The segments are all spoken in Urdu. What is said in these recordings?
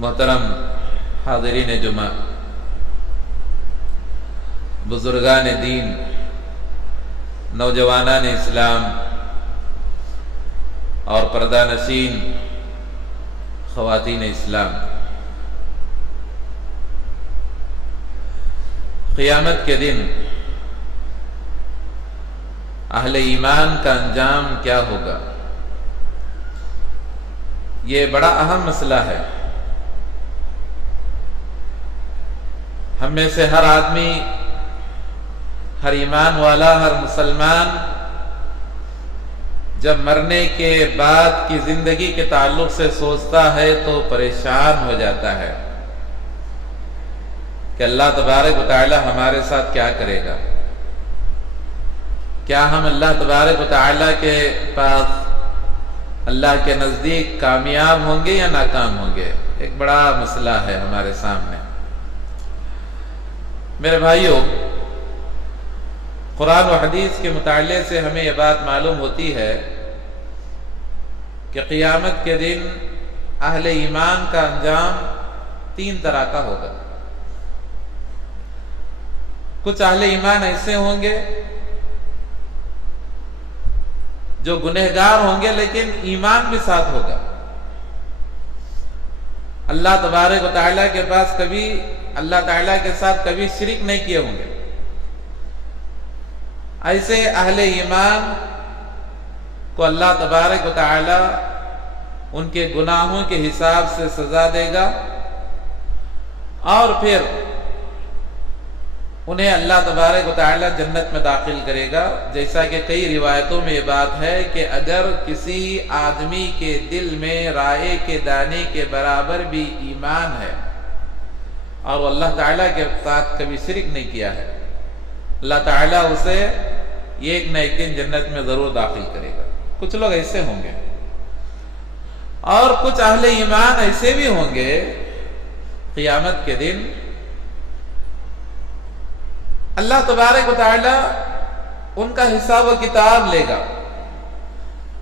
محترم حاضرین جمعہ، بزرگان دین، نوجوانان اسلام اور پردہ نشین خواتین اسلام، قیامت کے دن اہل ایمان کا انجام کیا ہوگا؟ یہ بڑا اہم مسئلہ ہے۔ ہم میں سے ہر آدمی، ہر ایمان والا، ہر مسلمان جب مرنے کے بعد کی زندگی کے تعلق سے سوچتا ہے تو پریشان ہو جاتا ہے کہ اللہ تبارک و تعالی ہمارے ساتھ کیا کرے گا؟ کیا ہم اللہ تبارک و تعالی کے پاس، اللہ کے نزدیک کامیاب ہوں گے یا ناکام ہوں گے؟ ایک بڑا مسئلہ ہے ہمارے سامنے۔ میرے بھائیوں، قرآن و حدیث کے مطالعے سے ہمیں یہ بات معلوم ہوتی ہے کہ قیامت کے دن اہل ایمان کا انجام تین طرح کا ہوگا۔ کچھ اہل ایمان ایسے ہوں گے جو گنہگار ہوں گے لیکن ایمان بھی ساتھ ہوگا، اللہ تبارک و تعالیٰ کے پاس کبھی، اللہ تعالیٰ کے ساتھ کبھی شرک نہیں کیے ہوں گے۔ ایسے اہل ایمان کو اللہ تبارک و تعالیٰ ان کے گناہوں کے حساب سے سزا دے گا اور پھر انہیں اللہ تبارک و تعالیٰ جنت میں داخل کرے گا، جیسا کہ کئی روایتوں میں یہ بات ہے کہ اگر کسی آدمی کے دل میں رائے کے دانے کے برابر بھی ایمان ہے اور وہ اللہ تعالیٰ کے ساتھ کبھی شرک نہیں کیا ہے، اللہ تعالیٰ اسے ایک نہ ایک دن جنت میں ضرور داخل کرے گا۔ کچھ لوگ ایسے ہوں گے، اور کچھ اہل ایمان ایسے بھی ہوں گے قیامت کے دن اللہ تبارک و تعالی ان کا حساب و کتاب لے گا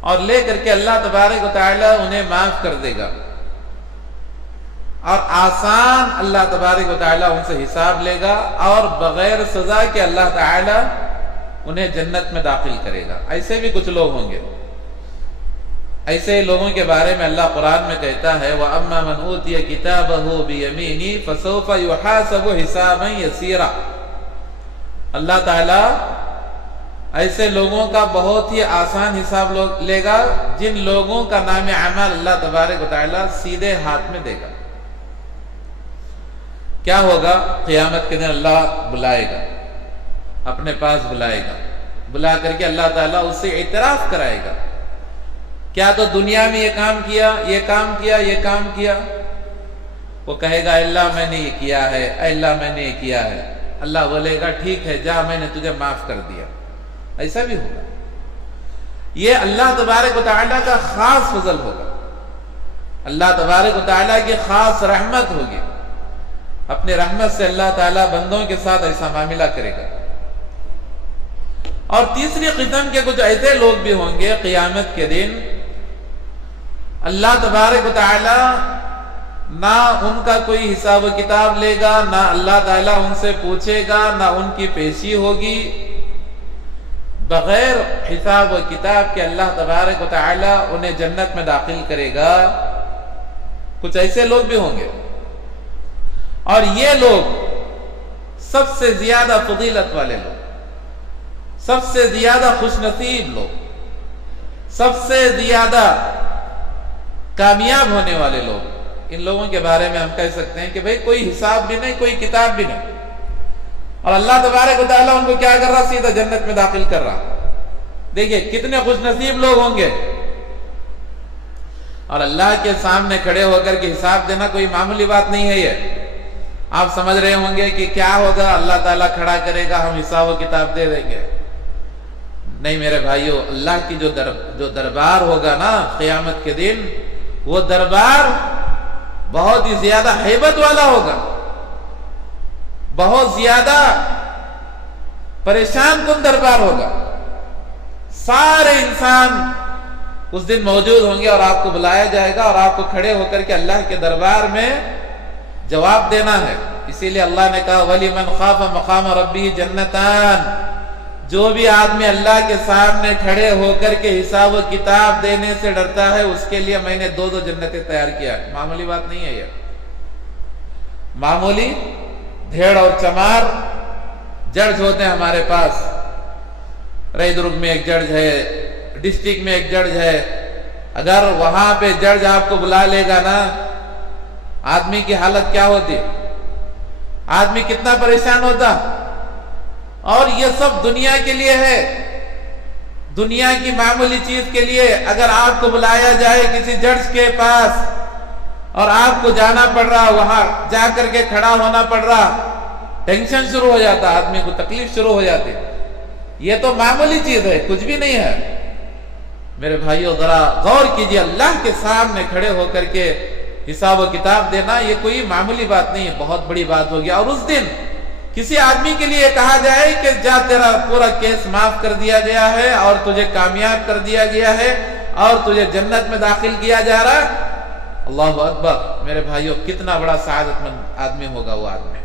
اور لے کر کے اللہ تبارک و تعالی انہیں معاف کر دے گا، اور آسان اللہ تبارک و تعالی ان سے حساب لے گا اور بغیر سزا کے اللہ تعالی انہیں جنت میں داخل کرے گا۔ ایسے بھی کچھ لوگ ہوں گے۔ ایسے لوگوں کے بارے میں اللہ قرآن میں کہتا ہے وَأَمَّا مَنْ أُوتِيَ كِتَابَهُ بِيَمِينِهِ فَسَوْفَ يُحَاسَبُ حِسَابًا يَسِيرًا۔ اللہ تعالیٰ ایسے لوگوں کا بہت ہی آسان حساب لے گا جن لوگوں کا نام اعمال اللہ تبارک و تعالیٰ سیدھے ہاتھ میں دے گا۔ کیا ہوگا؟ قیامت کے دن اللہ بلائے گا، اپنے پاس بلائے گا، بلا کر کے اللہ تعالیٰ اس سے اعتراف کرائے گا، کیا تو دنیا میں یہ کام کیا، یہ کام کیا، یہ کام کیا؟ وہ کہے گا اللہ میں نے یہ کیا ہے، اللہ میں نے یہ کیا ہے۔ اللہ بولے گا ٹھیک ہے جا، میں نے تجھے معاف کر دیا۔ ایسا بھی ہوگا۔ یہ اللہ تبارک و تعالیٰ کا خاص فضل ہوگا، اللہ تبارک و تعالیٰ کی خاص رحمت ہوگی۔ اپنے رحمت سے اللہ تعالیٰ بندوں کے ساتھ ایسا معاملہ کرے گا۔ اور تیسری قسم کے کچھ ایسے لوگ بھی ہوں گے قیامت کے دن اللہ تبارک و تعالیٰ نہ ان کا کوئی حساب و کتاب لے گا، نہ اللہ تعالیٰ ان سے پوچھے گا، نہ ان کی پیشی ہوگی، بغیر حساب و کتاب کے اللہ تبارک و تعالیٰ انہیں جنت میں داخل کرے گا۔ کچھ ایسے لوگ بھی ہوں گے، اور یہ لوگ سب سے زیادہ فضیلت والے لوگ، سب سے زیادہ خوش نصیب لوگ، سب سے زیادہ کامیاب ہونے والے لوگ، ان لوگوں کے بارے میں ہم کہہ سکتے ہیں کہ بھئی کوئی حساب بھی نہیں، کوئی کتاب بھی نہیں، اور اللہ تبارک و تعالیٰ ان کو کیا کر رہا؟ سیدھا جنت میں داخل کر رہا۔ دیکھیے کتنے خوش نصیب لوگ ہوں گے، اور اللہ کے سامنے کھڑے ہو کر کے حساب دینا کوئی معمولی بات نہیں ہے۔ یہ آپ سمجھ رہے ہوں گے کہ کیا ہوگا، اللہ تعالیٰ کھڑا کرے گا، ہم حساب و کتاب دے دیں گے۔ نہیں میرے بھائیو، اللہ کی جو دربار ہوگا نا قیامت کے دن، وہ دربار بہت ہی زیادہ ہیبت والا ہوگا، بہت زیادہ پریشان کن دربار ہوگا۔ سارے انسان اس دن موجود ہوں گے اور آپ کو بلایا جائے گا اور آپ کو کھڑے ہو کر کے اللہ کے دربار میں جواب دینا ہے۔ اسی لیے اللہ نے کہا وَلِمَنْ خَافَ مَقَامَ رَبِّهِ جَنَّتَانِ، جو بھی آدمی اللہ کے سامنے کھڑے ہو کر کے حساب و کتاب دینے سے ڈرتا ہے اس کے لیے میں نے 2 جنتیں تیار کیا ہے۔ معمولی بات نہیں ہے یہ، معمولی بھیڑ اور چمار جج ہوتے ہیں ہمارے پاس، رئی درگ میں ایک جج ہے، ڈسٹرکٹ میں ایک جج ہے، اگر وہاں پہ جج آپ کو بلا لے گا نا، آدمی کی حالت کیا ہوتی، آدمی کتنا پریشان ہوتا۔ اور یہ سب دنیا کے لیے ہے، دنیا کی معمولی چیز کے لیے۔ اگر آپ کو بلایا جائے کسی جج کے پاس اور آپ کو جانا پڑ رہا، وہاں جا کر کے کھڑا ہونا پڑ رہا، ٹینشن شروع ہو جاتا، آدمی کو تکلیف شروع ہو جاتی۔ یہ تو معمولی چیز ہے، کچھ بھی نہیں ہے۔ میرے بھائیو ذرا غور کیجئے، اللہ کے سامنے کھڑے ہو کر کے حساب و کتاب دینا یہ کوئی معمولی بات نہیں ہے، بہت بڑی بات ہوگی۔ اور اس دن کسی آدمی کے لیے کہا جائے کہ جا تیرا پورا کیس معاف کر دیا گیا ہے اور تجھے کامیاب کر دیا گیا ہے اور تجھے جنت میں داخل کیا جا رہا، اللہ اکبر۔ میرے بھائیو کتنا بڑا سعادت مند آدمی ہوگا وہ آدمی۔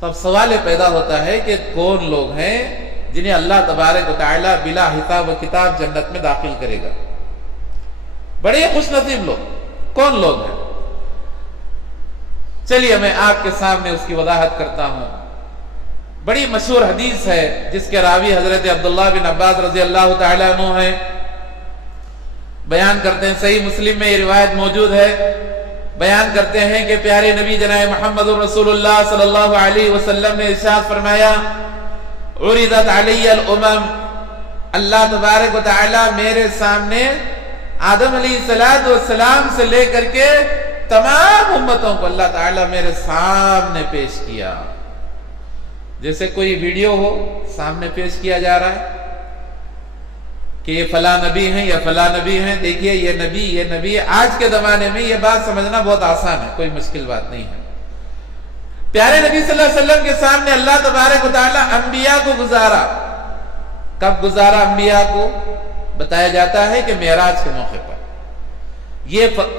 تب سوال پیدا ہوتا ہے کہ کون لوگ ہیں جنہیں اللہ تبارک و تعالی بلا حساب و کتاب جنت میں داخل کرے گا؟ بڑے خوش نصیب لوگ کون لوگ ہیں؟ چلیے میں آپ کے سامنے اس کی وضاحت کرتا ہوں۔ بڑی مشہور حدیث ہے جس کے راوی حضرت عبداللہ بن عباس رضی اللہ تعالیٰ عنہ ہیں، بیان کرتے ہیں، صحیح مسلم میں یہ روایت موجود ہے، بیان کرتے ہیں کہ پیارے نبی جناب محمد رسول اللہ صلی اللہ علیہ وسلم نے ارشاد فرمایا عرضت علی الامم، اللہ تبارک و تعالی میرے سامنے آدم علیہ السلام سے لے کر کے تمام امتوں کو اللہ تعالی میرے سامنے پیش کیا۔ جیسے کوئی ویڈیو ہو سامنے پیش کیا جا رہا ہے کہ یہ فلاں نبی ہیں یا فلاں نبی ہیں، دیکھیے یہ نبی ہے۔ آج کے زمانے میں یہ بات سمجھنا بہت آسان ہے، کوئی مشکل بات نہیں ہے۔ پیارے نبی صلی اللہ علیہ وسلم کے سامنے اللہ تبارک و تعالی انبیاء کو گزارا۔ کب گزارا انبیاء کو؟ بتایا جاتا ہے کہ معراج کے موقع پر۔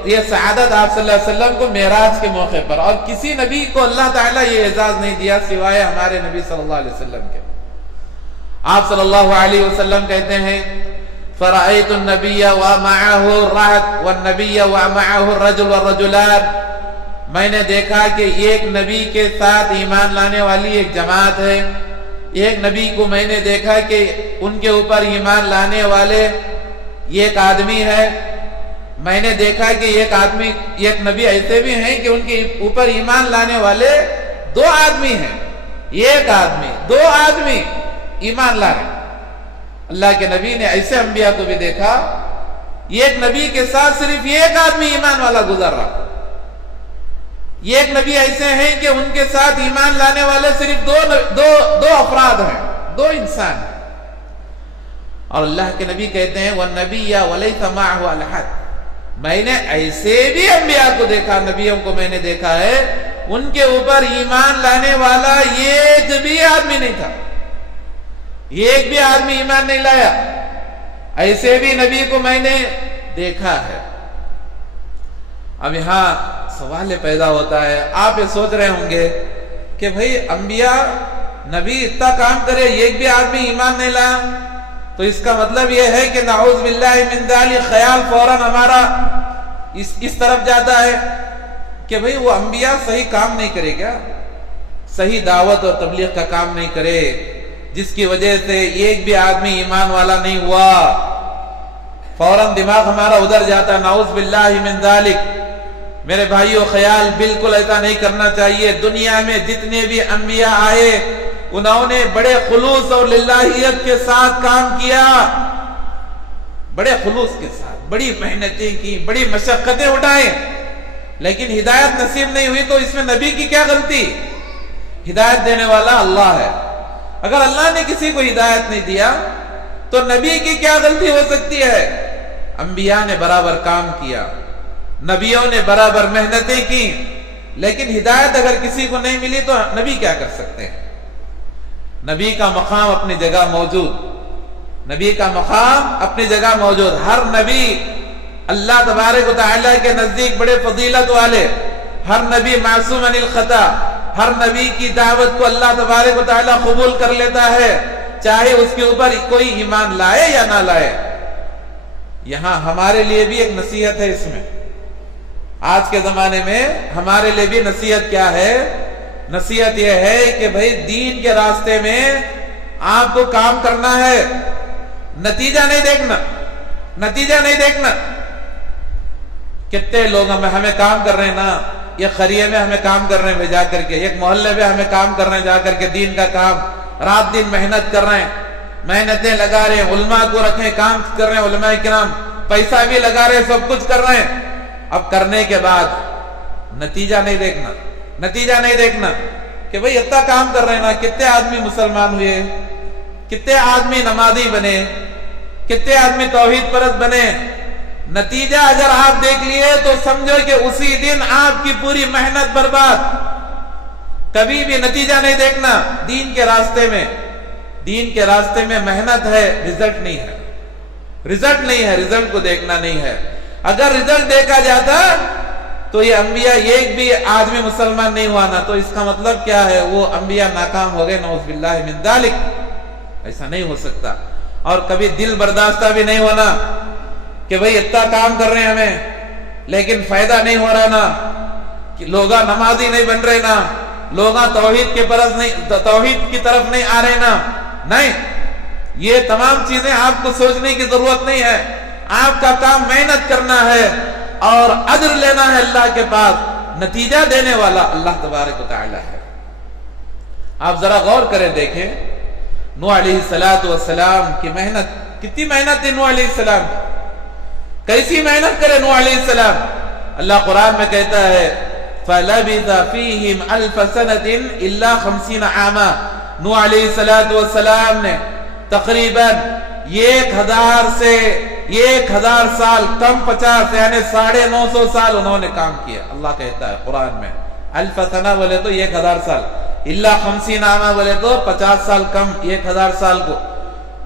یہ سعادت آپ صلی اللہ علیہ وسلم کو معراج کے موقع پر، اور کسی نبی کو اللہ تعالیٰ یہ اعزاز نہیں دیا سوائے ہمارے نبی صلی اللہ علیہ وسلم کے۔ آپ صلی اللہ علیہ وسلم کہتے ہیں فَرَأَيْتُ النَّبِيَّ وَمَعَهُ الرَّهْطُ وَالنَّبِيَّ وَمَعَهُ الرَّجُلُ وَالرَّجُلَانِ، میں نے دیکھا کہ ایک نبی کے ساتھ ایمان لانے والی ایک جماعت ہے، ایک نبی کو میں نے دیکھا کہ ان کے اوپر ایمان لانے والے ایک آدمی ہے، میں نے دیکھا کہ ایک نبی ایسے بھی ہیں کہ ان کے اوپر ایمان لانے والے 2 آدمی ہیں، ایک آدمی 2 آدمی ایمان لا رہے۔ اللہ کے نبی نے ایسے انبیاء کو بھی دیکھا، ایک نبی کے ساتھ صرف ایک آدمی ایمان والا گزر رہا، ایک نبی ایسے ہیں کہ ان کے ساتھ ایمان لانے والے صرف دو افراد ہیں، 2 انسان ہیں۔ اور اللہ کے نبی کہتے ہیں وَالنَّبِيَّ وَلَيْسَ مَعَهُ أَحَدٌ، میں نے ایسے بھی انبیاء کو دیکھا، نبیوں کو میں نے دیکھا ہے ان کے اوپر ایمان لانے والا ایک بھی آدمی نہیں تھا، ایک بھی آدمی ایمان نہیں لایا، ایسے بھی نبی کو میں نے دیکھا ہے۔ اب یہاں سوال پیدا ہوتا ہے، آپ یہ سوچ رہے ہوں گے کہ بھئی انبیاء نبی اتنا کام کرے ایک بھی آدمی ایمان نہیں لایا، تو اس کا مطلب یہ ہے کہ نعوذ باللہ من ذالک خیال فوراً ہمارا اس طرف جاتا ہے کہ بھئی وہ انبیاء صحیح کام نہیں کرے کیا، صحیح دعوت اور تبلیغ کا کام نہیں کرے جس کی وجہ سے ایک بھی آدمی ایمان والا نہیں ہوا، فوراً دماغ ہمارا ادھر جاتا، نعوذ باللہ من ذالک۔ میرے بھائیو خیال بالکل ایسا نہیں کرنا چاہیے۔ دنیا میں جتنے بھی انبیاء آئے انہوں نے بڑے خلوص اور للہیت کے ساتھ کام کیا، بڑے خلوص کے ساتھ بڑی محنتیں کی، بڑی مشقتیں اٹھائیں، لیکن ہدایت نصیب نہیں ہوئی تو اس میں نبی کی کیا غلطی؟ ہدایت دینے والا اللہ ہے۔ اگر اللہ نے کسی کو ہدایت نہیں دیا تو نبی کی کیا غلطی ہو سکتی ہے؟ انبیاء نے برابر کام کیا، نبیوں نے برابر محنتیں کی، لیکن ہدایت اگر کسی کو نہیں ملی تو نبی کیا کر سکتے ہیں؟ نبی کا مقام اپنی جگہ موجود، نبی کا مقام اپنی جگہ موجود. ہر نبی اللہ تبارک و تعالیٰ کے نزدیک بڑے فضیلت والے، ہر نبی معصوم عن الخطا، ہر نبی کی دعوت کو اللہ تبارک و تعالیٰ قبول کر لیتا ہے، چاہے اس کے اوپر کوئی ایمان لائے یا نہ لائے. یہاں ہمارے لیے بھی ایک نصیحت ہے. اس میں آج کے زمانے میں ہمارے لیے بھی نصیحت کیا ہے؟ نصیحت یہ ہے کہ بھئی دین کے راستے میں آپ کو کام کرنا ہے، نتیجہ نہیں دیکھنا. نتیجہ نہیں دیکھنا. کتنے لوگ ہمیں کام کر رہے ہیں نا، یہ قریے میں ہمیں کام کر رہے ہیں جا کر کے، ایک محلے میں ہمیں کام کر رہے ہیں جا کر کے، دین کا کام، رات دن محنت کر رہے ہیں، محنتیں لگا رہے ہیں، علماء کو رکھیں، کام کر رہے ہیں، علماء کرام پیسہ بھی لگا رہے ہیں، سب کچھ کر رہے ہیں. اب کرنے کے بعد نتیجہ نہیں دیکھنا. نتیجہ نہیں دیکھنا کہ بھئی اتنا کام کر رہے ہیں نا، کتنے آدمی مسلمان ہوئے، کتنے آدمی نمازی بنے، کتنے آدمی توحید پرست بنے. نتیجہ اگر آپ دیکھ لیے تو سمجھو کہ اسی دن آپ کی پوری محنت برباد. کبھی بھی نتیجہ نہیں دیکھنا. دین کے راستے میں، دین کے راستے میں محنت ہے، رزلٹ نہیں ہے. رزلٹ نہیں ہے، رزلٹ کو دیکھنا نہیں ہے. اگر رزلٹ دیکھا جاتا تو یہ انبیاء ایک بھی آدمی مسلمان نہیں ہوا نا، تو اس کا مطلب کیا ہے؟ وہ انبیاء ناکام ہو گئے، نعوذ باللہ من ذالک. ایسا نہیں ہو سکتا. اور کبھی دل برداشتہ بھی نہیں ہونا کہ بھئی اتنا کام کر رہے ہیں ہمیں لیکن فائدہ نہیں ہو رہا نا، کہ لوگا نمازی نہیں بن رہے نا، لوگا توحید کے پرس نہیں، توحید کی طرف نہیں آ رہے نا. نہیں، یہ تمام چیزیں آپ کو سوچنے کی ضرورت نہیں ہے. آپ کا کام محنت کرنا ہے اور اجر لینا ہے اللہ کے پاس. نتیجہ دینے والا اللہ تبارک و تعالی ہے. آپ ذرا غور کریں، دیکھیں نوح علیہ السلام کی محنت، کتنی محنت تھی نوح علیہ السلام کی. کیسی محنت کرے نوح علیہ السلام؟ اللہ قرآن میں کہتا ہے فَلَبِثَ فِيهِمْ أَلْفَ سَنَةٍ إِلَّا 50 عَامًا. نوح علیہ السلام نے تقریباً 1000 سال کم 50 یعنی 950 سال انہوں نے کام کیا. اللہ کہتا ہے قرآن میں الف سنہ بولے تو 1000 سال، الا 50 عاما بولے تو 50 سال کم 1000 سال کو.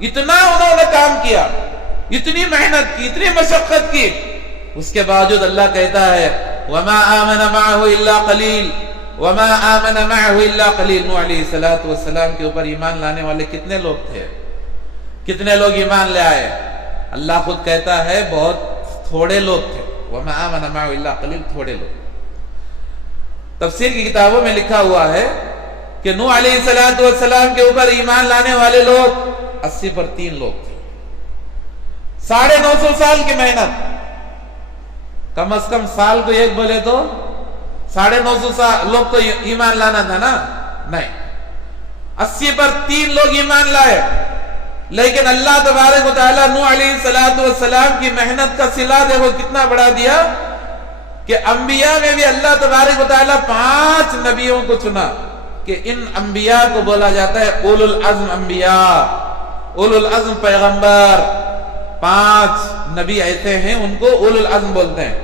اتنا انہوں نے کام کیا، اتنی محنت کی، اتنی مشقت کی. اس کے باوجود اللہ کہتا ہے وما آمن معه الا قلیل، وما آمن معه الا قلیل. نوح علیہ السلام کے اوپر ایمان لانے والے کتنے لوگ تھے؟ کتنے لوگ ایمان لے آئے؟ اللہ خود کہتا ہے بہت تھوڑے لوگ تھے. وما آمن معه الا قلیل، تھوڑے لوگ. تفسیر کی کتابوں میں لکھا ہوا ہے کہ نوح علیہ السلام کے اوپر ایمان لانے والے لوگ 80 پر 3 لوگ تھے. 950 سال کی محنت. کم از کم سال کو ایک بولے تو 950 لوگ تو ایمان لانا تھا نا. نہیں، 80 پر 3 لوگ ایمان لائے. لیکن اللہ تبارک و تعالیٰ نوح علیہ السلام کی محنت کا صلہ دیکھو کتنا بڑھا دیا کہ انبیاء میں بھی اللہ تبارک و تعالیٰ 5 نبیوں کو چنا کہ ان انبیاء کو بولا جاتا ہے اولو العزم انبیاء، اولو العزم پیغمبر. 5 نبی ایسے ہیں ان کو اولو العزم بولتے ہیں.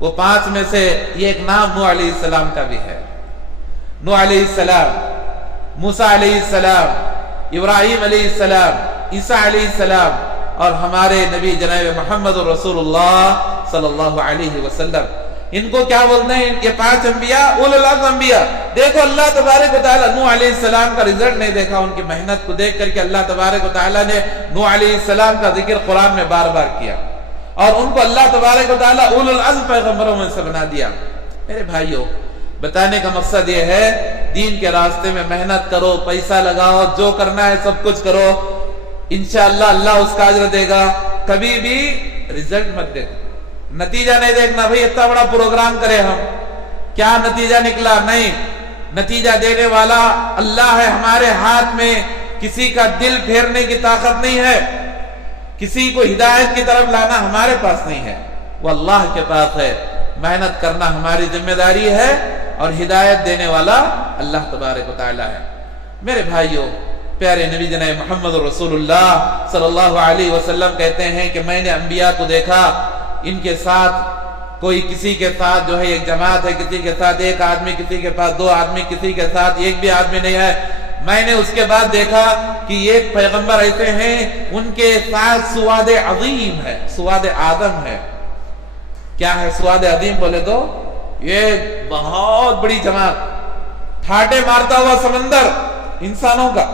وہ 5 میں سے یہ ایک نام نوح علیہ السلام کا بھی ہے. نوح علیہ السلام، موسیٰ علیہ السلام، ابراہیم علیہ السلام، عیسیٰ علیہ السلام اور ہمارے نبی جناب محمد رسول اللہ صلی اللہ علیہ وسلم. ان کو کیا بولتے ہیں؟ یہ 5 انبیاء اولو العزم انبیاء. دیکھو اللہ تبارک و تعالیٰ نوح علیہ السلام کا رزلٹ نہیں دیکھا، ان کی محنت کو دیکھ کر کے اللہ تبارک و تعالیٰ نے نوح علیہ السلام کا ذکر قرآن میں بار بار کیا اور ان کو اللہ تبارک و تعالیٰ اولو العزم پیغمبروں میں سے بنا دیا. میرے بھائیوں، بتانے کا مقصد یہ ہے دین کے راستے میں محنت کرو، پیسہ لگاؤ، جو کرنا ہے سب کچھ کرو، انشاءاللہ اللہ اس کا اجر دے گا. کبھی بھی رزلٹ مت دیکھو، نتیجہ نہیں دیکھنا. بھئی اتنا بڑا پروگرام کرے ہم، کیا نتیجہ نکلا؟ نہیں، نتیجہ دینے والا اللہ ہے. ہمارے ہاتھ میں کسی کا دل پھیرنے کی طاقت نہیں ہے، کسی کو ہدایت کی طرف لانا ہمارے پاس نہیں ہے، وہ اللہ کے پاس ہے. محنت کرنا ہماری ذمہ داری ہے اور ہدایت دینے والا اللہ تبارک و تعالی ہے. میرے بھائیوں، پیارے نبی جناب محمد رسول اللہ صلی اللہ علیہ وسلم کہتے ہیں کہ میں نے انبیاء کو دیکھا، ان کے ساتھ کوئی کسی کے ساتھ جو ہے ایک جماعت ہے، کسی کے ساتھ ایک آدمی، کسی کے پاس 2 آدمی، کسی کے ساتھ ایک بھی آدمی نہیں ہے. میں نے اس کے بعد دیکھا کہ ایک پیغمبر ایسے ہیں ان کے ساتھ سواد عظیم ہے، سواد آدم ہے۔ کیا ہے سواد عظیم بولے تو یہ بہت بڑی جماعت، ٹھاٹے مارتا ہوا سمندر انسانوں کا۔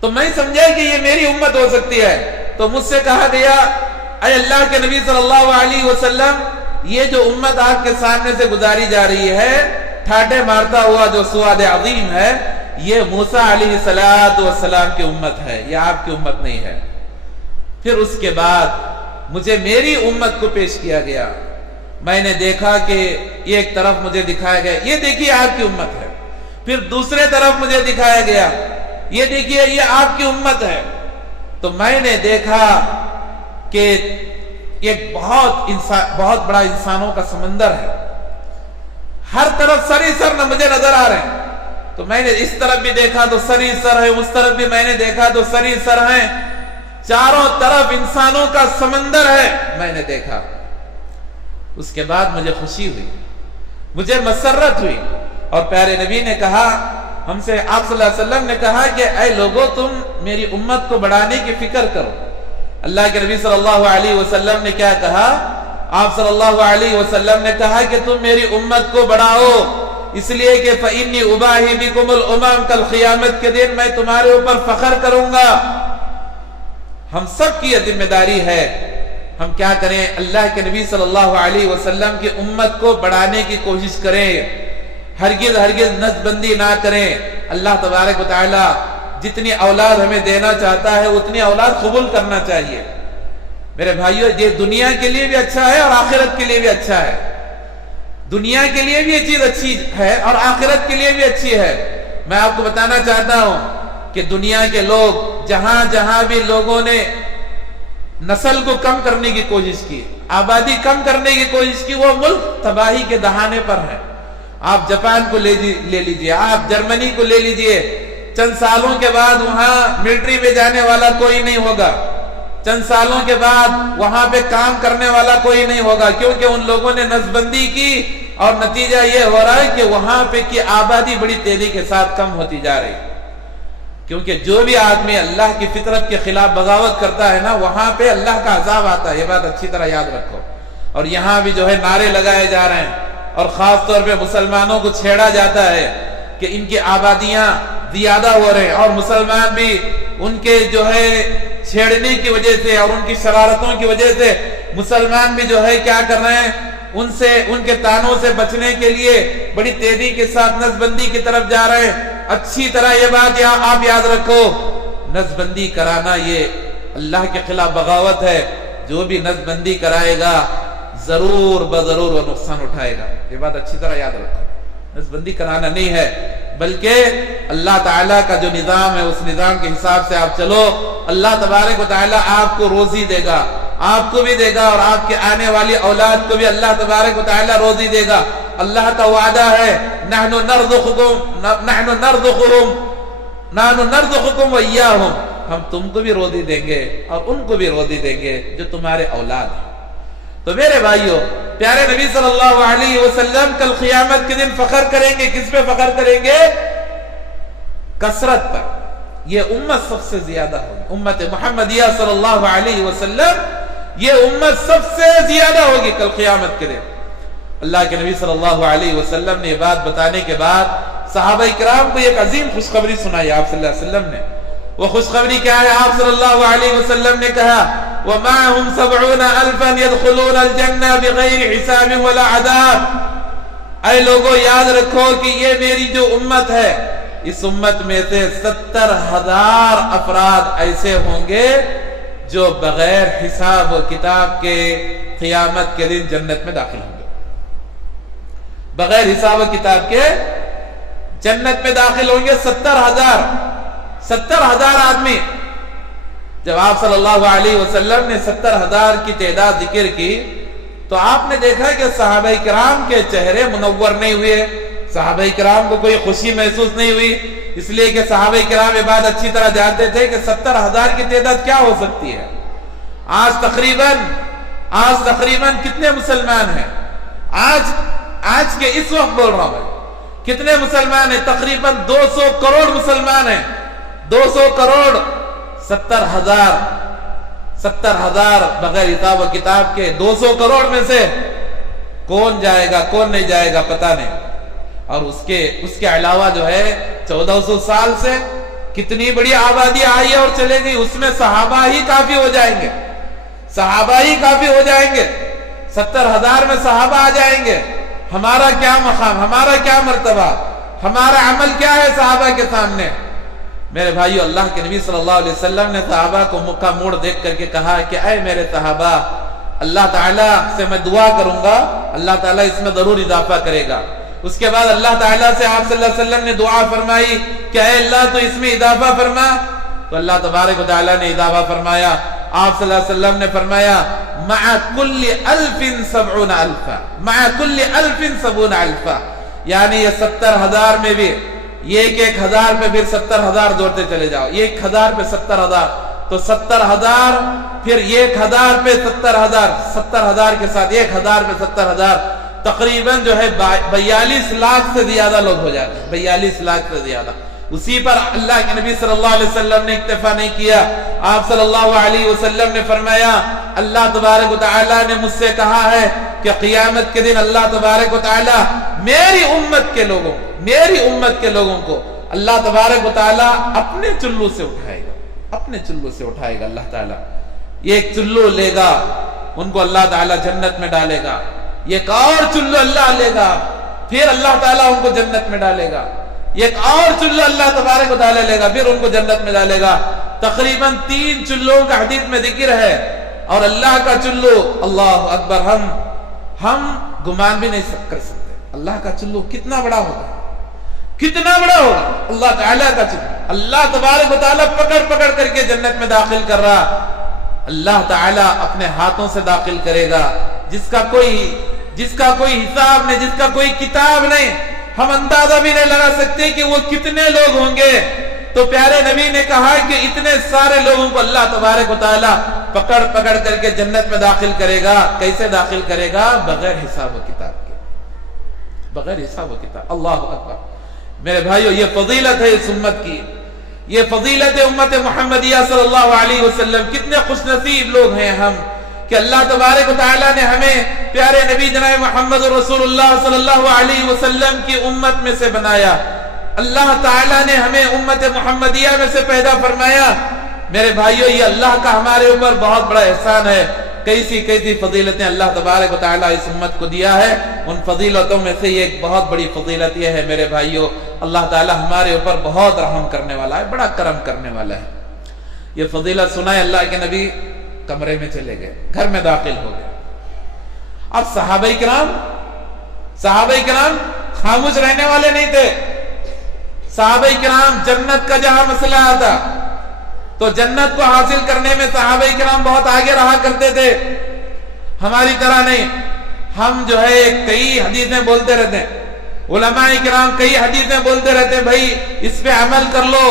تو میں سمجھا کہ یہ میری امت ہو سکتی ہے، تو مجھ سے کہا گیا اے اللہ کے نبی صلی اللہ علیہ وسلم، یہ جو امت آپ کے سامنے سے گزاری جا رہی ہے ٹھاٹے مارتا ہوا جو سواد عظیم ہے، یہ موسیٰ علیہ السلام کی امت ہے، یہ آپ کی امت نہیں ہے۔ پھر اس کے بعد مجھے میری امت کو پیش کیا گیا، میں نے دیکھا کہ ایک طرف مجھے دکھایا گیا یہ دیکھیے آپ کی امت ہے، پھر دوسرے طرف مجھے دکھایا گیا یہ دیکھیے یہ آپ کی امت ہے۔ تو میں نے دیکھا کہ ایک بہت بڑا انسانوں کا سمندر ہے، ہر طرف سر ہی سر نہ مجھے نظر آ رہے ہیں۔ تو میں نے اس طرف بھی دیکھا تو سر ہی سر ہے، اس طرف بھی میں نے دیکھا تو سر ہی سر ہیں، چاروں طرف انسانوں کا سمندر ہے میں نے دیکھا۔ اس کے بعد مجھے خوشی ہوئی، مجھے مسرت ہوئی، اور پیارے نبی نے کہا ہم سے، آپ صلی اللہ علیہ وسلم نے کہا کہ اے لوگو تم میری امت کو بڑھانے کی فکر کرو۔ اللہ کے نبی صلی اللہ علیہ وسلم نے کیا کہا؟ آپ صلی اللہ علیہ وسلم نے کہا کہ تم میری امت کو بڑھاؤ، اس لیے کہ فَإِنِّي أُبَاهِي بِكُمُ الْأُمَمَ، کل قیامت کے دن میں تمہارے اوپر فخر کروں گا۔ ہم سب کی یہ ذمہ داری ہے، ہم کیا کریں؟ اللہ کے نبی صلی اللہ علیہ وسلم کی امت کو بڑھانے کی کوشش کریں، ہرگز نسل بندی نہ کریں۔ اللہ تبارک و تعالی جتنی اولاد ہمیں دینا چاہتا ہے اتنی اولاد قبول کرنا چاہیے۔ میرے بھائیو، یہ دنیا کے لیے بھی اچھا ہے اور آخرت کے لیے بھی اچھا ہے۔ دنیا کے لیے بھی یہ چیز اچھی ہے اور آخرت کے لیے بھی اچھی ہے۔ میں آپ کو بتانا چاہتا ہوں کہ دنیا کے لوگ جہاں بھی لوگوں نے نسل کو کم کرنے کی کوشش کی، آبادی کم کرنے کی کوشش کی، وہ ملک تباہی کے دہانے پر ہے۔ آپ جاپان کو لے لیجئے، آپ جرمنی کو لے لیجئے، چند سالوں کے بعد وہاں ملٹری میں جانے والا کوئی نہیں ہوگا، چند سالوں کے بعد وہاں پہ کام کرنے والا کوئی نہیں ہوگا، کیونکہ ان لوگوں نے نسل بندی کی، اور نتیجہ یہ ہو رہا ہے کہ وہاں پہ کی آبادی بڑی تیزی کے ساتھ کم ہوتی جا رہی ہے۔ کیونکہ جو بھی آدمی اللہ کی فطرت کے خلاف بغاوت کرتا ہے نا، وہاں پہ اللہ کا عذاب آتا ہے، یہ بات اچھی طرح یاد رکھو۔ اور یہاں بھی جو ہے نعرے لگائے جا رہے ہیں، اور خاص طور پہ مسلمانوں کو چھیڑا جاتا ہے کہ ان کی آبادیاں زیادہ ہو رہے ہیں، اور مسلمان بھی ان کے جو ہے چھیڑنے کی وجہ سے اور ان کی شرارتوں کی وجہ سے مسلمان بھی جو ہے کیا کر رہے ہیں، ان کے تانوں سے بچنے کے لیے بڑی تیزی کے ساتھ نسل بندی کی طرف جا رہے ہیں۔ اچھی طرح یہ بات آپ یاد رکھو، نسل بندی کرانا یہ اللہ کے خلاف بغاوت ہے۔ جو بھی نسل بندی کرائے گا ضرور وہ نقصان اٹھائے گا، یہ بات اچھی طرح یاد رکھو۔ نسل بندی کرانا نہیں ہے، بلکہ اللہ تعالیٰ کا جو نظام ہے اس نظام کے حساب سے آپ چلو، اللہ تبارک و تعالیٰ آپ کو روزی دے گا، آپ کو بھی دے گا، اور آپ کے آنے والی اولاد کو بھی اللہ تبارک و تعالیٰ روزی دے گا۔ اللہ کا وعدہ ہے نحن نرزقکم وإیاہم، ہم تم کو بھی روزی دیں گے اور ان کو بھی روزی دیں گے جو تمہارے اولاد ہیں۔ تو میرے بھائیو، پیارے نبی صلی اللہ علیہ وسلم کل قیامت کے دن فخر کریں گے، کس پہ فخر کریں گے؟ کثرت پر۔ یہ امت سب سے زیادہ ہوگی، امت محمدیہ صلی اللہ علیہ وسلم، یہ امت سب سے زیادہ ہوگی کل قیامت کے دن۔ اللہ کے نبی صلی اللہ علیہ وسلم نے یہ بات بتانے کے بعد صحابہ کرام کو ایک عظیم خوشخبری سنائی آپ صلی اللہ علیہ وسلم نے۔ وہ خوشخبری کیا ہے؟ آپ صلی اللہ علیہ وسلم نے کہا وَمَعَهُمْ 70,000 يَدْخُلُونَ الْجَنَّةَ بِغَيْرِ حِسَابٍ وَلَا عَذَابٍ۔ اے لوگو یاد رکھو کہ یہ میری جو امت ہے، اس امت میں سے 70,000 افراد ایسے ہوں گے جو بغیر حساب و کتاب کے قیامت کے دن جنت میں داخل ہوں گے۔ بغیر حساب و کتاب کے جنت میں داخل ہوں گے 70,000 آدمی۔ جب آپ صلی اللہ علیہ وسلم نے 70,000 کی تعداد ذکر کی تو آپ نے دیکھا کہ صحابہ کرام کے چہرے منور نہیں ہوئے، صحابہ کرام کو کوئی خوشی محسوس نہیں ہوئی، اس لیے کہ صحابہ کرام یہ بات اچھی طرح جانتے تھے کہ 70,000 کی تعداد کیا ہو سکتی ہے۔ آج تقریباً کتنے مسلمان ہیں؟ آج کے اس وقت بول رہا ہوں، کتنے مسلمان ہیں؟ تقریباً 200 کروڑ مسلمان ہیں. 200 کروڑ 70,000 بغیر حساب و کتاب کے. 200 کروڑ میں سے کون جائے گا کون نہیں جائے گا پتہ نہیں. اور اس کے علاوہ جو ہے 1400 سال سے کتنی بڑی آبادی آئی ہے اور چلے گئی. اس میں صحابہ ہی کافی ہو جائیں گے. 70,000 میں صحابہ آ جائیں گے. ہمارا کیا مقام، ہمارا کیا مرتبہ، ہمارا عمل کیا ہے صحابہ کے سامنے؟ میرے بھائیو، اللہ کے نبی صلی اللہ علیہ وسلم نے صحابہ کو مکہ موڑ دیکھ کر کے کہا کہ اے میرے صحابہ، اللہ تعالیٰ سے میں دعا کروں گا، اللہ تعالیٰ اس میں ضرور اضافہ کرے گا. اس کے بعد اللہ تعالیٰ سے آپ صلی اللہ علیہ وسلم نے دعا فرمائی کہ اے اللہ تو اس میں اضافہ فرما. تو اللہ تبارک و تعالیٰ نے اضافہ فرمایا. آپ صلی اللہ علیہ وسلم نے فرمایا مع کل 70,000 یعنی یہ 70,000 میں بھی یہ ایک ہزار پہ پھر 70,000 جوڑتے چلے جاؤ. 1,000 پہ 70,000 تو 70,000 پھر 1,000 پہ 70,000 70,000 کے ساتھ 1,000 پہ 70,000 تقریباً جو ہے 42 لاکھ سے زیادہ لوگ ہو جاتے ہیں. 42 لاکھ سے زیادہ. اسی پر اللہ کے نبی صلی اللہ علیہ وسلم نے اکتفا نہیں کیا. آپ صلی اللہ علیہ وسلم نے فرمایا اللہ تبارک و تعالیٰ نے مجھ سے کہا ہے کہ قیامت کے دن اللہ تبارک و تعالیٰ میری امت کے لوگوں کو اللہ تبارک و تعالیٰ اپنے چلو سے اٹھائے گا. اللہ تعالیٰ ایک چلو لے گا، ان کو اللہ تعالیٰ جنت میں ڈالے گا. ایک اور چلو اللہ لے گا، پھر اللہ تعالیٰ ان کو جنت میں ڈالے گا. ایک اور چلو اللہ تبارک و تعالیٰ لے گا، پھر ان کو جنت میں ڈالے گا. تقریباً 3 چلوں کا حدیث میں ذکر ہے. اور اللہ کا چلو، اللہ اکبر، ہم گمان بھی نہیں کر سکتے اللہ کا چلو کتنا بڑا ہوگا. اللہ تعالیٰ کا چلو اللہ تبارک و تعالیٰ پکڑ کر کے جنت میں داخل کر رہا. اللہ تعالیٰ اپنے ہاتھوں سے داخل کرے گا، جس کا کوئی حساب نہیں، جس کا کوئی کتاب نہیں. ہم اندازہ بھی نہیں لگا سکتے کہ وہ کتنے لوگ ہوں گے. تو پیارے نبی نے کہا کہ اتنے سارے لوگوں کو اللہ تبارک و تعالیٰ پکڑ کر کے جنت میں داخل کرے گا. کیسے داخل کرے گا؟ بغیر حساب و کتاب کے. اللہ اکبر. میرے بھائیو، یہ فضیلت ہے اس امت کی، یہ فضیلت ہے امت محمدیہ صلی اللہ علیہ وسلم. کتنے خوش نصیب لوگ ہیں ہم کہ اللہ تبارک و تعالیٰ نے ہمیں پیارے نبی جناب محمد رسول اللہ صلی اللہ علیہ وسلم کی امت میں سے بنایا. اللہ تعالیٰ نے ہمیں امت محمدیہ میں سے پیدا فرمایا. میرے بھائیو، یہ اللہ کا ہمارے اوپر بہت بڑا احسان ہے. کیسی فضیلتیں اللہ تبارک و تعالیٰ اس امت کو دیا ہے. ان فضیلتوں میں سے ایک بہت بڑی فضیلت یہ ہے میرے بھائیو، اللہ تعالیٰ ہمارے اوپر بہت رحم کرنے والا ہے، بڑا کرم کرنے والا ہے. یہ فضیلت سنائے اللہ کے نبی کمرے میں چلے گئے، گھر میں داخل ہو گئے. اب صحابہ کرام خاموش رہنے والے نہیں تھے. صحابہ کرام جنت کا جہاں مسئلہ آتا تو جنت کو حاصل کرنے میں صحابہ کرام بہت آگے رہا کرتے تھے. ہماری طرح نہیں. ہم جو ہے کئی حدیثیں بولتے رہتے ہیں، علماء کرام کئی حدیثیں بولتے رہتے ہیں، بھائی اس پہ عمل کر لو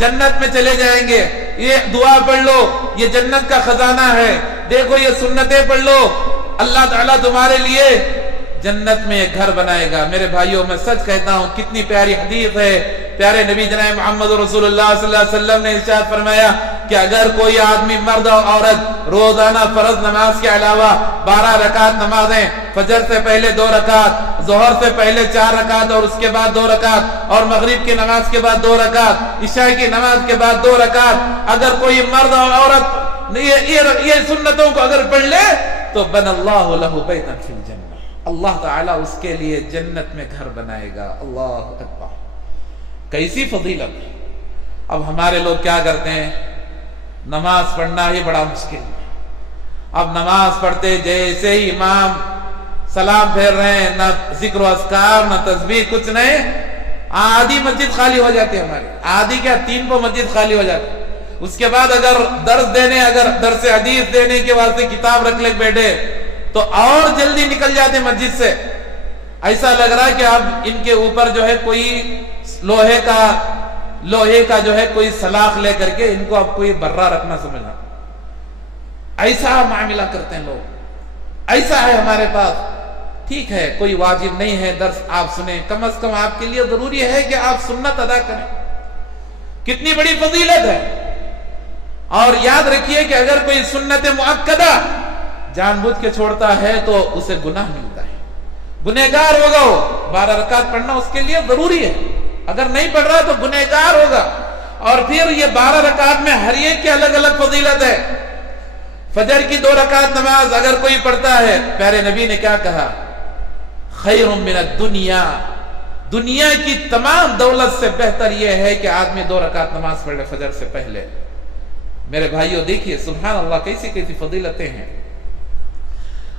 جنت میں چلے جائیں گے. یہ دعا پڑھ لو، یہ جنت کا خزانہ ہے. دیکھو یہ سنتیں پڑھ لو، اللہ تعالیٰ تمہارے لیے جنت میں ایک گھر بنائے گا. میرے بھائیوں، میں سچ کہتا ہوں کتنی پیاری حدیث ہے. پیارے نبی جناب محمد رسول اللہ صلی اللہ علیہ وسلم نے ارشاد فرمایا کہ اگر کوئی آدمی مرد اور عورت روزانہ فرض نماز کے علاوہ 12 رکعت نمازیں، فجر سے پہلے 2 رکعت، ظہر سے پہلے 4 رکعت اور اس کے بعد 2 رکعت، اور مغرب کی نماز کے بعد 2 رکعت، عشاء کی نماز کے بعد 2 رکعت، اگر کوئی مرد اور عورت یہ سنتوں کو اگر پڑھ لے تو بن اللہ لہ بیتا فی الجنہ، اللہ تعالیٰ اس کے لیے جنت میں گھر بنائے گا. اللہ اکبر. کیسی فضیلت. اب ہمارے لوگ کیا کرتے ہیں؟ نماز پڑھنا ہی بڑا مشکل. اب نماز پڑھتے جیسے ہی امام سلام پھیر رہے ہیں، نہ ذکر و اذکار نہ تسبیح، کچھ نہیں. آدھی مسجد خالی ہو جاتی ہے ہماری، آدھی کیا 3 پو مسجد خالی ہو جاتی. اس کے بعد اگر درس حدیث دینے کے واسطے کتاب رکھ لے بیٹھے تو اور جلدی نکل جاتے مسجد سے. ایسا لگ رہا ہے کہ اب ان کے اوپر جو ہے کوئی لوہے کا جو ہے کوئی سلاخ لے کر کے ان کو اب کوئی برا رکھنا سمجھنا. ایسا معاملہ کرتے ہیں لوگ. ایسا ہے ہمارے پاس. ٹھیک ہے کوئی واجب نہیں ہے درس آپ سنیں، کم از کم آپ کے لیے ضروری ہے کہ آپ سنت ادا کریں، کتنی بڑی فضیلت ہے۔ اور یاد رکھیے کہ اگر کوئی سنت مؤکدہ جان بوجھ کے چھوڑتا ہے تو اسے گناہ ملتا ہے، گنہگار ہوگا وہ۔ 12 رکعت پڑھنا اس کے لیے ضروری ہے، اگر نہیں پڑھ رہا تو گنہگار ہوگا۔ اور پھر یہ 12 رکعت میں ہر ایک کی الگ الگ فضیلت ہے۔ فجر کی 2 رکعت نماز اگر کوئی پڑھتا ہے، پیارے نبی نے کیا کہا؟ خیر من الدنیا، دنیا کی تمام دولت سے بہتر یہ ہے کہ آدمی 2 رکعت نماز پڑھ لے فجر سے پہلے۔ میرے بھائیوں دیکھیے سبحان اللہ کیسی کیسی فضیلتیں ہیں۔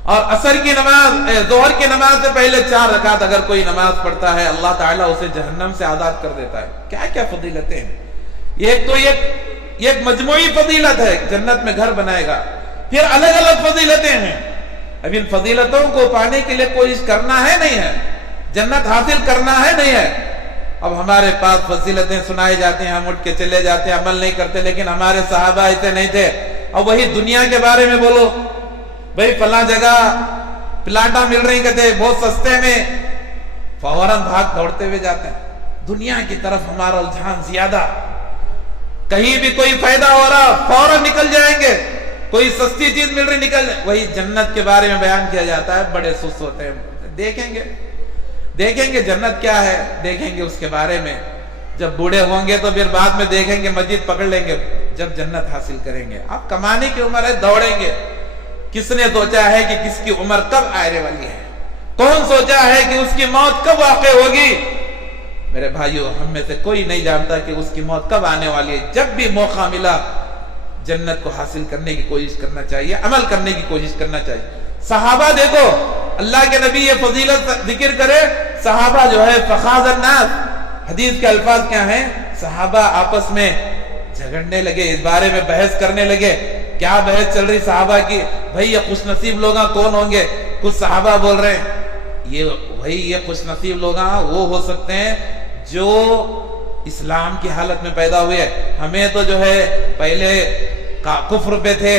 اور عصر کی نماز، ظہر کی نماز سے پہلے 4 رکعت اگر کوئی نماز پڑھتا ہے، اللہ تعالیٰ اسے جہنم سے آزاد کر دیتا ہے۔ کیا کیا فضیلتیں ہیں! ایک مجموعی فضیلت ہے، جنت میں گھر بنائے گا۔ پھر الگ الگ فضیلتیں ہیں۔ اب ان فضیلتوں کو پانے کے لیے کوشش کرنا ہے نہیں ہے، جنت حاصل کرنا ہے نہیں ہے۔ اب ہمارے پاس فضیلتیں سنائی جاتی ہیں، ہم اٹھ کے چلے جاتے ہیں، عمل نہیں کرتے، لیکن ہمارے صحابہ ایسے نہیں تھے۔ اب وہی دنیا کے بارے میں بولو، بھئی فلاں جگہ پلاٹاں مل رہی کہتے بہت سستے میں، فوراً بھاگ دوڑتے ہوئے جاتے ہیں۔ دنیا کی طرف ہمارا رجحان زیادہ، کہیں بھی کوئی فائدہ ہو رہا فوراً نکل جائیں گے، کوئی سستی چیز مل رہی نکل جائیں۔ وہی جنت کے بارے میں بیان کیا جاتا ہے، بڑے سست ہوتے ہیں، دیکھیں گے جنت کیا ہے، دیکھیں گے اس کے بارے میں۔ جب بوڑھے ہوں گے تو پھر بعد میں دیکھیں گے، مسجد پکڑ لیں گے جب جنت حاصل کریں گے۔ اب کمانے کی عمر ہے، دوڑیں گے۔ کس نے سوچا ہے کہ کس کی عمر کب آنے والی ہے؟ کون سوچا ہے کہ اس کی موت کب واقع ہوگی؟ میرے بھائیو ہم میں سے کوئی نہیں جانتا کہ اس کی موت کب آنے والی ہے۔ جب بھی موقع ملا جنت کو حاصل کرنے کی کوشش کرنا چاہیے، عمل کرنے کی کوشش کرنا چاہیے۔ صحابہ دیکھو، اللہ کے نبی یہ فضیلت ذکر کرے، صحابہ جو ہے فخاذ الناس، حدیث کے الفاظ کیا ہیں؟ صحابہ آپس میں جھگڑنے لگے، اس بارے میں بحث کرنے لگے۔ کیا بحث چل رہی صحابہ کی؟ بھئی یہ خوش نصیب لوگ کون ہوں گے؟ کچھ صحابہ بول رہے ہیں یہ خوش نصیب لوگ وہ ہو سکتے ہیں جو اسلام کی حالت میں پیدا ہوئے، ہمیں تو جو ہے پہلے کفر پہ تھے،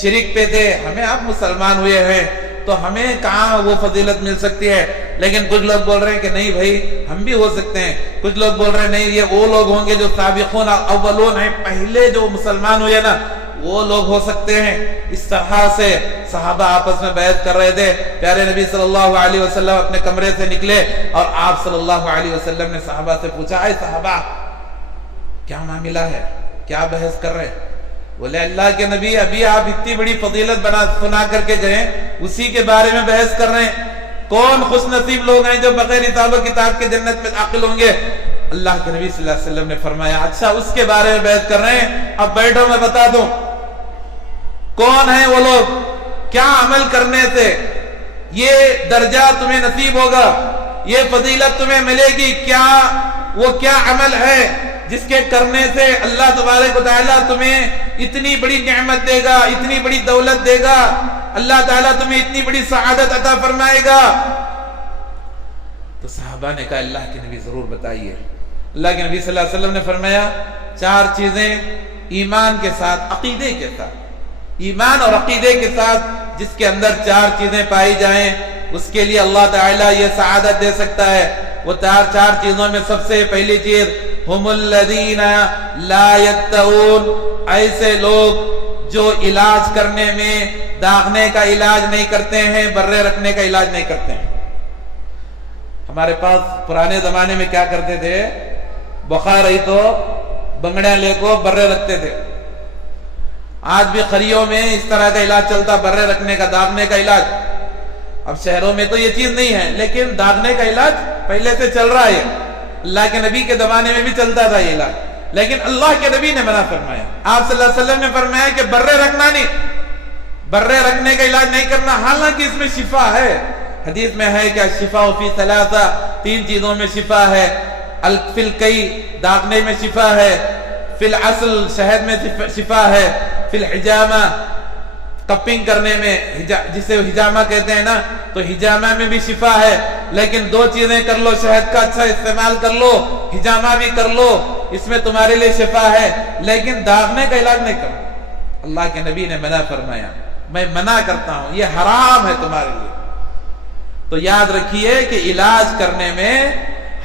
شرک پہ تھے، ہمیں اب مسلمان ہوئے ہیں تو ہمیں کہاں وہ فضیلت مل سکتی ہے۔ لیکن کچھ لوگ بول رہے ہیں کہ نہیں بھائی ہم بھی ہو سکتے ہیں، کچھ لوگ بول رہے ہیں نہیں یہ وہ لوگ ہوں گے جو سابقون اولون ہیں، پہلے جو مسلمان ہوئے نا وہ لوگ ہو سکتے ہیں۔ اس طرح سے صحابہ آپس میں بحث کر رہے تھے۔ پیارے نبی صلی اللہ علیہ وسلم اپنے کمرے سے نکلے اور آپ صلی اللہ علیہ وسلم نے صحابہ سے پوچھا، اے صحابہ کیا معاملہ ہے، کیا بحث کر رہے ہیں؟ بولے اللہ کے نبی ابھی آپ اتنی بڑی فضیلت سنا کر کے گئے، اسی کے بارے میں بحث کر رہے ہیں۔ کون خوش نصیب لوگ ہیں جو بغیر حساب و کتاب کے جنت میں داخل ہوں گے؟ اللہ کے نبی صلی اللہ علیہ وسلم نے فرمایا اچھا اس کے بارے میں بحث کر رہے ہیں، اب بیٹھو میں بتا دوں کون ہیں وہ لوگ، کیا عمل کرنے سے یہ درجہ تمہیں نصیب ہوگا، یہ فضیلت تمہیں ملے گی، وہ کیا عمل ہے جس کے کرنے سے اللہ تبارک و تعالیٰ تمہیں اتنی بڑی نعمت دے گا، اتنی بڑی دولت دے گا، اللہ تعالیٰ تمہیں اتنی بڑی سعادت عطا فرمائے گا۔ تو صحابہ نے کہا اللہ کے نبی ضرور بتائیے۔ اللہ کے نبی صلی اللہ علیہ وسلم نے فرمایا 4 چیزیں ایمان کے ساتھ، عقیدے کے ساتھ، ایمان اور عقیدے کے ساتھ جس کے اندر 4 چیزیں پائی جائیں اس کے لیے اللہ تعالیٰ یہ سعادت دے سکتا ہے۔ وہ 4 چیزوں میں سب سے پہلی چیز ہم الذین لا یکتؤون، ایسے لوگ جو علاج کرنے میں داغنے کا علاج نہیں کرتے ہیں، برے رکھنے کا علاج نہیں کرتے ہیں۔ ہمارے پاس پرانے زمانے میں کیا کرتے تھے، بخار رہی تو بنگڑیاں لے کو برے رکھتے تھے۔ آج بھی خریوں میں اس طرح کا علاج چلتا، برے رکھنے کا، داغنے کا علاج۔ اب شہروں میں تو یہ چیز نہیں ہے، لیکن داغنے کا علاج پہلے سے چل رہا ہے، اللہ کے نبی کے زمانے میں بھی چلتا تھا یہ علاج، لیکن اللہ کے نبی نے منع فرمایا، آپ صلی اللہ علیہ وسلم نے فرمایا کہ برے رکھنا نہیں، برے رکھنے کا علاج نہیں کرنا، حالانکہ اس میں شفا ہے۔ حدیث میں ہے کہ شفا فی ثلاثہ، 3 چیزوں میں شفا ہے، فی القی، داغنے میں شفا ہے، فی العسل، شہد میں شفا ہے، فی الحجامہ، کپنگ کرنے میں، جسے حجامہ کہتے ہیں نا، تو حجامہ میں بھی شفا ہے۔ لیکن 2 چیزیں کر لو، شہد کا اچھا استعمال کر لو، حجامہ بھی کر لو، اس میں تمہارے لیے شفا ہے، لیکن داغنے کا علاج نہیں کرو۔ اللہ کے نبی نے منع فرمایا، میں منع کرتا ہوں، یہ حرام ہے تمہارے لیے۔ تو یاد رکھیے کہ علاج کرنے میں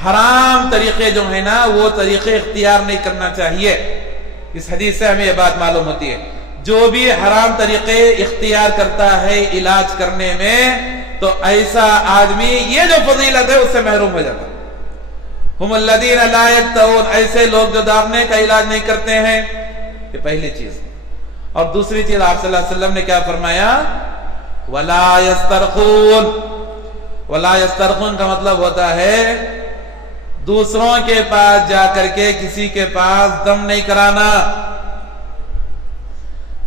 حرام طریقے جو ہیں نا وہ طریقے اختیار نہیں کرنا چاہیے. اس حدیث سے ہمیں یہ بات معلوم ہوتی ہے جو بھی حرام طریقے اختیار کرتا ہے علاج کرنے میں تو ایسا آدمی یہ جو فضیلت ہے اس سے محروم ہو جاتا ہے. ہم الذین لا یکتوون، ایسے لوگ جو داغنے کا علاج نہیں کرتے ہیں. یہ پہلی چیز. اور دوسری چیز آپ صلی اللہ علیہ وسلم نے کیا فرمایا؟ ولا یسترخون. ولا یسترخون کا مطلب ہوتا ہے دوسروں کے پاس جا کر کے کسی کے پاس دم نہیں کرانا.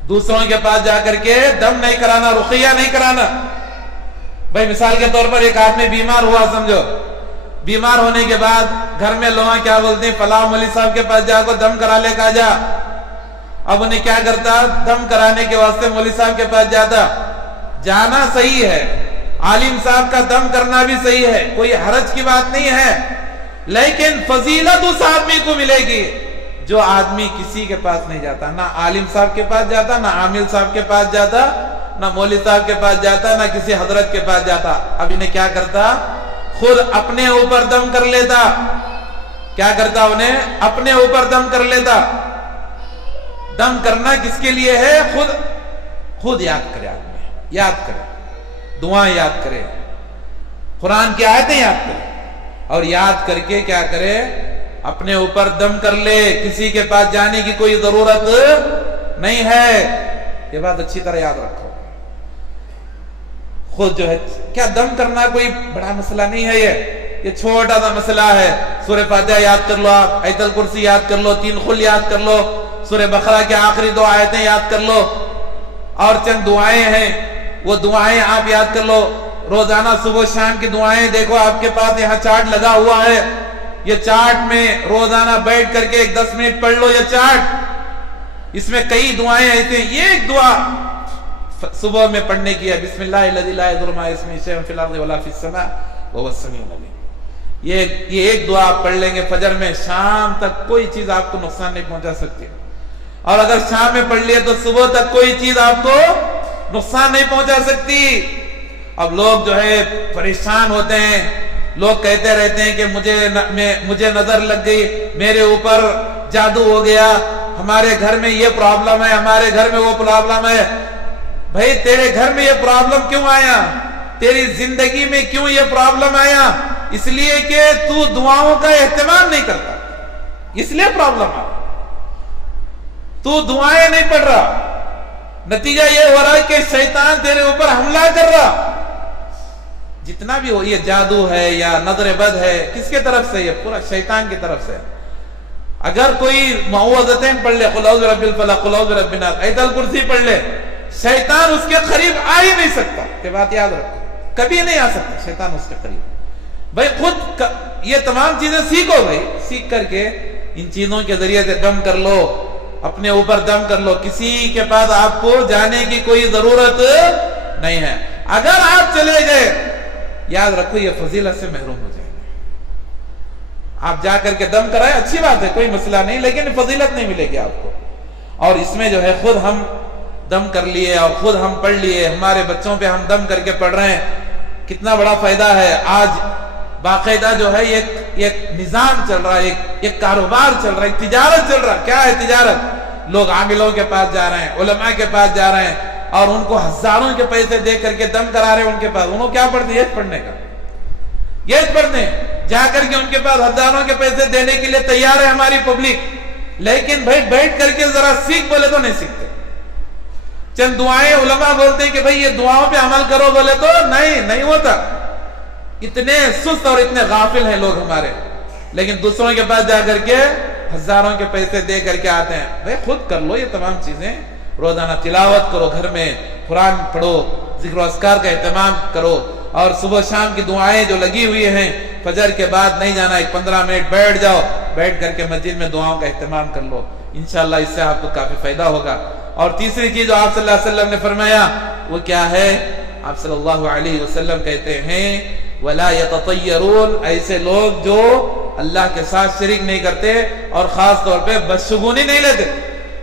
دوسروں کے پاس جا کر کے دم نہیں کرانا، رقیہ نہیں کرانا. بھائی مثال کے طور پر ایک آدمی بیمار ہوا، سمجھو بیمار ہونے کے بعد گھر میں لوگ کیا بولتے ہیں، فلاں مولوی صاحب کے پاس جا کو دم کرا لے کا جا. اب انہیں کیا کرتا، دم کرانے کے واسطے مولوی صاحب کے پاس جاتا. جانا صحیح ہے، عالم صاحب کا دم کرنا بھی صحیح ہے، کوئی حرج کی بات نہیں ہے، لیکن فضیلت اس آدمی کو ملے گی جو آدمی کسی کے پاس نہیں جاتا. نہ عالم صاحب کے پاس جاتا، نہ عامل صاحب کے پاس جاتا، نہ مولوی صاحب کے پاس جاتا، نہ کسی حضرت کے پاس جاتا. اب انہیں کیا کرتا، خود اپنے اوپر دم کر لیتا. کیا کرتا، انہیں اپنے اوپر دم کر لیتا. دم کرنا کس کے لیے ہے؟ خود یاد کرے آدمی، یاد کرے، دعائیں یاد کرے، قرآن کی آیتیں یاد کرے، اور یاد کر کے کیا کرے، اپنے اوپر دم کر لے. کسی کے پاس جانے کی کوئی ضرورت نہیں ہے. یہ بات اچھی طرح یاد رکھو. خود جو ہے کیا دم کرنا کوئی بڑا مسئلہ نہیں ہے، یہ چھوٹا سا مسئلہ ہے. سورہ فاتحہ یاد کر لو، آپ آیت الکرسی یاد کر لو، 3 خل یاد کر لو، سورہ بقرہ کے آخری 2 آیتیں یاد کر لو، اور چند دعائیں ہیں وہ دعائیں آپ یاد کر لو. روزانہ صبح شام کی دعائیں دیکھو، آپ کے پاس یہاں چارٹ لگا ہوا ہے، یہ چارٹ میں روزانہ بیٹھ کر کے 10 منٹ پڑھ لو. یہ چارٹ، اس میں کئی دعائیں ایسے ہیں. یہ ایک دعا صبح میں پڑھنے کی ہے، بسم اللہ الذی لا یضر مع اسمہ شیء فی الارض ولا فی السماء وهو السمیع العلیم. یہ ایک دعا آپ پڑھ لیں گے فجر میں، شام تک کوئی چیز آپ کو نقصان نہیں پہنچا سکتی. اور اگر شام میں پڑھ لیے تو صبح تک کوئی چیز آپ کو نقصان نہیں پہنچا سکتی. اب لوگ جو ہے پریشان ہوتے ہیں، لوگ کہتے رہتے ہیں کہ مجھے نظر لگ گئی، میرے اوپر جادو ہو گیا، ہمارے گھر میں یہ پرابلم ہے، ہمارے گھر میں وہ پرابلم ہے. بھائی تیرے گھر میں یہ پرابلم کیوں آیا؟ تیری زندگی میں کیوں یہ پرابلم آیا؟ اس لیے کہ تو دعاؤں کا اہتمام نہیں کرتا، اس لیے پرابلم آیا. تو دعائیں نہیں پڑھ رہا، نتیجہ یہ ہو رہا ہے کہ شیطان تیرے اوپر حملہ کر رہا. جتنا بھی ہو، یہ جادو ہے یا نظر بد ہے، کس کے طرف سے؟ یہ پورا شیطان کی طرف سے. اگر کوئی معوذتین پڑھ لے، قل اعوذ برب الفلق، قل اعوذ برب الناس، آیت الکرسی پڑھ لے، شیطان اس کے قریب آ ہی نہیں سکتا. یہ بات یاد رکھو، کبھی نہیں آ سکتا شیطان اس کے قریب. بھائی خود یہ تمام چیزیں سیکھو، بھائی سیکھ کر کے ان چیزوں کے ذریعے سے دم کر لو، اپنے اوپر دم کر لو. کسی کے پاس آپ کو جانے کی کوئی ضرورت نہیں ہے. اگر آپ چلے گئے، یاد رکھو یہ فضیلت سے محروم ہو جائیں گے. آپ جا کر کے دم کرائے، اچھی بات ہے، کوئی مسئلہ نہیں، لیکن فضیلت نہیں ملے گی آپ کو. اور اس میں جو ہے خود ہم دم کر لیے اور خود ہم پڑھ لیے، ہمارے بچوں پہ ہم دم کر کے پڑھ رہے ہیں، کتنا بڑا فائدہ ہے. آج باقاعدہ جو ہے ایک نظام چل رہا ہے، ایک کاروبار چل رہا ہے، ایک تجارت چل رہا ہے. کیا ہے تجارت؟ لوگ عاملوں کے پاس جا رہے ہیں، علماء کے پاس جا رہے ہیں، اور ان کو ہزاروں کے پیسے دے کر کے دم کرا رہے ہیں. ان کے پاس انہوں کیا پڑھتے ہیں؟ یہ پڑھنے کا، یہ پڑھتے ہیں. جا کر کے ان کے پاس ہزاروں کے پیسے دینے کے لیے تیار ہے ہماری پبلک، لیکن بھائی بیٹھ کر کے ذرا سیکھ بولے تو نہیں سیکھتے. چند دعائیں علماء بولتے ہیں کہ بھائی یہ دعاؤں پہ عمل کرو، بولے تو نہیں ہوتا. اتنے سست اور اتنے غافل ہیں لوگ ہمارے، لیکن دوسروں کے پاس جا کر کے ہزاروں کے پیسے دے کر کے آتے ہیں. بھائی خود کر لو یہ تمام چیزیں. روزانہ تلاوت کرو، گھر میں قرآن پڑھو، ذکر و اذکار کا اہتمام کرو، اور صبح شام کی دعائیں جو لگی ہوئی ہیں، فجر کے بعد نہیں جانا، 15 منٹ بیٹھ جاؤ، بیٹھ کر کے مسجد میں دعاؤں کا اہتمام کر لو. انشاءاللہ اس سے آپ کو کافی فائدہ ہوگا. اور تیسری چیز جو آپ صلی اللہ علیہ وسلم نے فرمایا وہ کیا ہے؟ آپ صلی اللہ علیہ وسلم کہتے ہیں وَلَا يَتَطَيَّرُونَ، ایسے لوگ جو اللہ کے ساتھ شریک نہیں کرتے اور خاص طور پہ بدشگونی نہیں لیتے.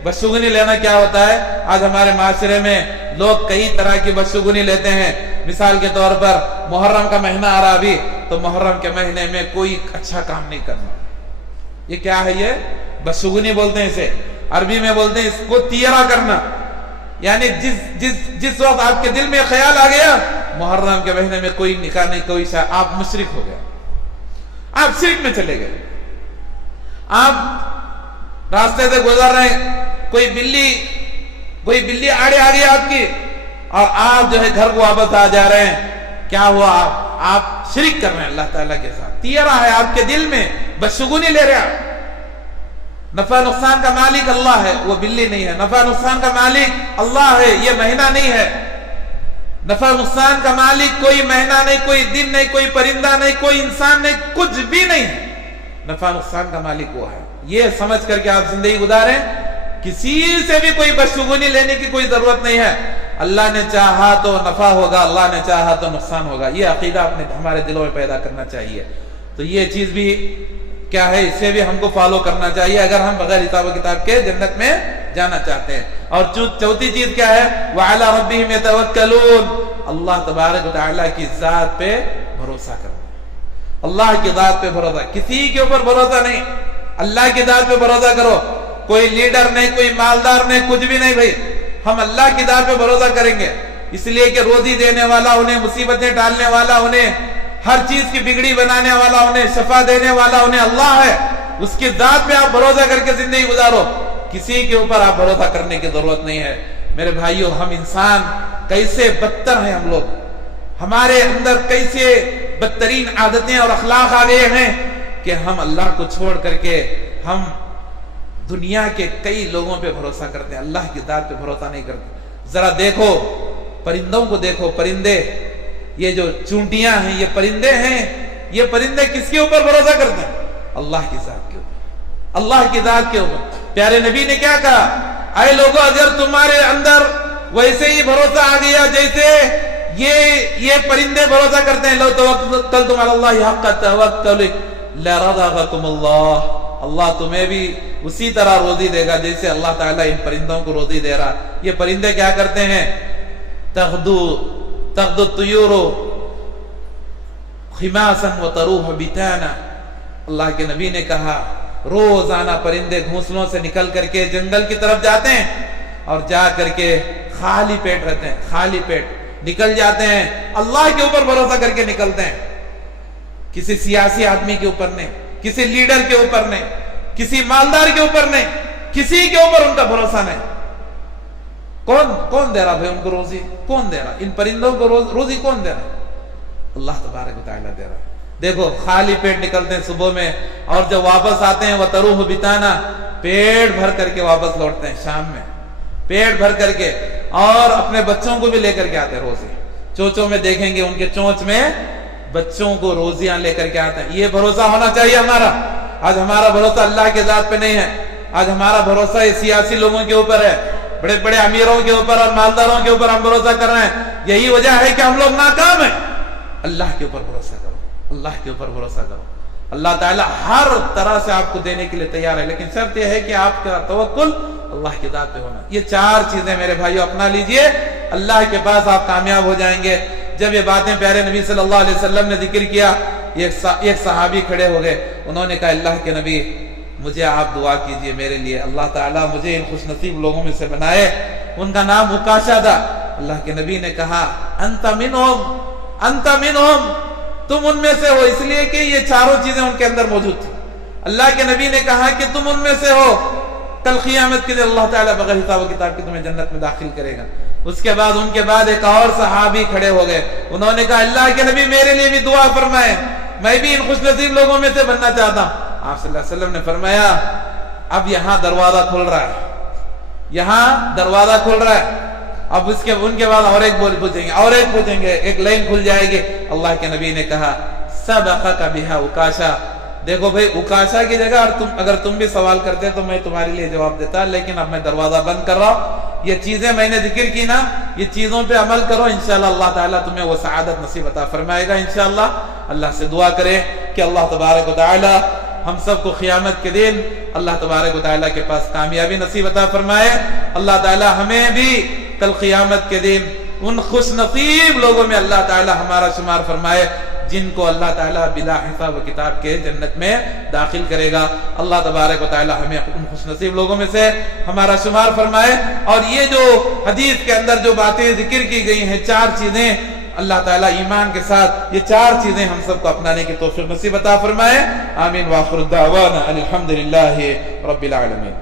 بدشگونی لینا کیا ہوتا ہے؟ آج ہمارے معاشرے میں لوگ کئی طرح کی بدشگونی لیتے ہیں. مثال کے طور پر محرم کا مہینہ آ رہا ابھی، تو محرم کے مہینے میں کوئی اچھا کام نہیں کرنا. یہ کیا ہے؟ یہ بدشگونی بولتے ہیں اسے، عربی میں بولتے ہیں اس کو تیرا کرنا. یعنی جس وقت آپ کے دل میں خیال آ گیا محرم کے مہینے میں کوئی نکاح نہیں، کوئی آپ مشرک ہو گئے، آپ شرک میں چلے گئے. آپ راستے سے گزر رہے ہیں، کوئی بلی آڑے آ گئی آپ کی، اور آپ جو ہے گھر کو واپس آ جا رہے ہیں. کیا ہوا؟ آپ شرک کر رہے ہیں اللہ تعالیٰ کے ساتھ. تیرا ہے آپ کے دل میں، بدشگونی لے رہے ہیں. نفع نقصان کا مالک اللہ ہے، وہ بلی نہیں ہے. نفع نقصان کا مالک اللہ ہے، یہ مہینہ نہیں ہے. نفع نقصان کا مالک کوئی مہینہ نہیں، کوئی دن نہیں، کوئی پرندہ نہیں، کوئی انسان نہیں، کچھ بھی نہیں ہے. نفع نقصان کا مالک وہ ہے. یہ سمجھ کر کے آپ زندگی گزاریں، کسی سے بھی کوئی بدشگونی لینے کی کوئی ضرورت نہیں ہے. اللہ نے چاہا تو نفع ہوگا، اللہ نے چاہا تو نقصان ہوگا. یہ عقیدہ اپنے ہمارے دلوں میں پیدا کرنا چاہیے. تو یہ چیز بھی کیا ہے، اس سے بھی ہم کو فالو کرنا چاہیے اگر ہم بغیر حساب و کتاب کے جنت میں جانا چاہتے ہیں. اور چوتھی چیز کیا ہے؟ وَعَلَىٰ رَبِّهِمْ يَتَوَكَّلُونَ. اللہ تبارک و تعالیٰ کی ذات پہ بھروسہ کرنا. اللہ کی ذات پہ بھروسہ، کسی کے اوپر بھروسہ نہیں، اللہ کی ذات پہ بھروسہ کرو. کوئی لیڈر نہیں، کوئی مالدار نہیں، کچھ بھی نہیں. بھائی ہم اللہ کی ذات پہ بھروسہ کریں گے، اس لیے کہ روزی دینے والا، انہیں مصیبتیں ٹالنے والا، انہیں ہر چیز کی بگڑی بنانے والا، انہیں شفا دینے والا انہیں اللہ ہے. اس کی ذات پہ آپ بھروسہ کر کے زندگی گزارو. کسی کے اوپر آپ بھروسہ کرنے کی ضرورت نہیں ہے. میرے بھائیو، ہم انسان کیسے بدتر ہیں، ہم لوگ ہمارے اندر کیسے بدترین عادتیں اور اخلاق آ گئے ہیں کہ ہم اللہ کو چھوڑ کر کے ہم دنیا کے کئی لوگوں پہ بھروسہ کرتے ہیں، اللہ کی ذات پہ بھروسہ نہیں کرتے. ذرا دیکھو پرندوں کو، دیکھو پرندے، یہ جو چونٹیاں ہیں، یہ پرندے ہیں. یہ پرندے کس کے اوپر بھروسہ کرتے ہیں؟ اللہ کی ذات کے اوپر، اللہ کی ذات کے اوپر. پیارے نبی نے کیا کہا؟ اے لوگوں، اگر تمہارے اندر ویسے ہی بھروسہ آ گیا جیسے یہ پرندے بھروسہ کرتے ہیں، لو توکلتم علی اللہ حق توکل لرزقکم اللہ. اللہ تمہیں بھی اسی طرح روزی دے گا جیسے اللہ تعالیٰ ان پرندوں کو روزی دے رہا. یہ پرندے کیا کرتے ہیں؟ تغدو الطیور خماسا وتروح بتانا. اللہ کے نبی نے کہا روزانہ پرندے گھونسلوں سے نکل کر کے جنگل کی طرف جاتے ہیں اور جا کر کے خالی پیٹ رہتے ہیں، خالی پیٹ نکل جاتے ہیں. اللہ کے اوپر بھروسہ کر کے نکلتے ہیں، کسی سیاسی آدمی کے اوپر نہیں، کسی لیڈر کے اوپر نہیں، کسی مالدار کے اوپر نہیں، کسی کے اوپر ان کا بھروسہ نہیں. کون دے رہا بھائی ان کو روزی؟ کون دے رہا؟ ان پرندوں کو روزی کون دے رہا؟ اللہ تبارک و تعالیٰ دے رہا. دیکھو خالی پیٹ نکلتے ہیں صبح میں، اور جب واپس آتے ہیں وَتَرُوحُ بِتَانَا، پیٹ بھر کر کے واپس لوٹتے ہیں شام میں، پیٹ بھر کر کے. اور اپنے بچوں کو بھی لے کر کے آتے ہیں روزی. چونچوں میں دیکھیں گے ان کے چونچ میں بچوں کو روزیاں لے کر کے آتے ہیں. یہ بھروسہ ہونا چاہیے ہمارا. آج ہمارا بھروسہ اللہ کے ذات پہ نہیں ہے. آج ہمارا بھروسہ یہ سیاسی لوگوں کے اوپر ہے، بڑے بڑے امیروں کے اوپر اور مالداروں کے اوپر ہم بھروسہ کر رہے ہیں. یہی وجہ ہے کہ ہم لوگ ناکام ہیں. اللہ کے اوپر بھروسہ کرو، اللہ کے اوپر بھروسہ کرو. اللہ تعالیٰ ہر طرح سے آپ کو دینے کے لیے تیار ہے، لیکن شرط یہ ہے کہ آپ کا توکل اللہ کی ذات پہ ہونا. یہ 4 چیزیں میرے بھائیو اپنا لیجئے، اللہ کے پاس آپ کامیاب ہو جائیں گے. جب یہ باتیں پیارے نبی صلی اللہ علیہ وسلم نے ذکر کیا، ایک صحابی کھڑے ہو گئے. انہوں نے کہا اللہ کے نبی مجھے آپ دعا کیجئے میرے لیے، اللہ تعالیٰ مجھے ان خوش نصیب لوگوں میں سے بنائے. ان کا نام عکاشہ تھا. اللہ کے نبی نے کہا انت منہم، تم ان میں سے ہو، اس لیے کہ یہ 4 چیزیں ان کے اندر موجود تھی. اللہ کے نبی نے کہا کہ تم ان میں سے ہو، کل قیامت کے دن اللہ تعالیٰ بغیر حساب و کتاب کے تمہیں جنت میں داخل کرے گا. اس کے بعد ان کے بعد ایک اور صحابی کھڑے ہو گئے. انہوں نے کہا اللہ کے نبی میرے لیے بھی دعا فرمائے، میں بھی ان خوش نصیب لوگوں میں سے بننا چاہتا ہوں. آپ صلی اللہ علیہ وسلم نے فرمایا اب یہاں دروازہ کھل رہا ہے، یہاں دروازہ کھل رہا ہے. اب ان کے بعد اور ایک پوچھیں گے، اور ایک پوچھیں گے، ایک لائن کھل جائے گی. اللہ کے نبی نے کہا سبقک بہا عکاشہ. دیکھو بھائی عکاشہ کی جگہ اگر تم بھی سوال کرتے تو میں تمہارے لیے جواب دیتا، لیکن اب میں دروازہ بند کر رہا ہوں. یہ چیزیں میں نے ذکر کی نا، یہ چیزوں پہ عمل کرو، انشاءاللہ اللہ تعالیٰ تمہیں وہ سعادت نصیب عطا فرمائے گا انشاءاللہ. اللہ سے دعا کرے کہ اللہ تبارک و تعالیٰ ہم سب کو قیامت کے دن اللہ تبارک و تعالیٰ کے پاس کامیابی نصیب عطا فرمائے. اللہ تعالیٰ ہمیں بھی کل قیامت کے دن ان خوش نصیب لوگوں میں اللہ تعالی ہمارا شمار فرمائے جن کو اللہ تعالیٰ بلا حساب و کتاب کے جنت میں داخل کرے گا۔ اللہ تبارک و تعالیٰ ہمیں ان خوش نصیب لوگوں میں سے ہمارا شمار فرمائے۔ اور یہ جو حدیث کے اندر جو باتیں ذکر کی گئی ہیں، 4 چیزیں، اللہ تعالیٰ ایمان کے ساتھ یہ 4 چیزیں ہم سب کو اپنانے کی توفیق نصیب عطا فرمائے۔ آمین۔ وآخر الدعوانا الحمدللہ رب العالمین۔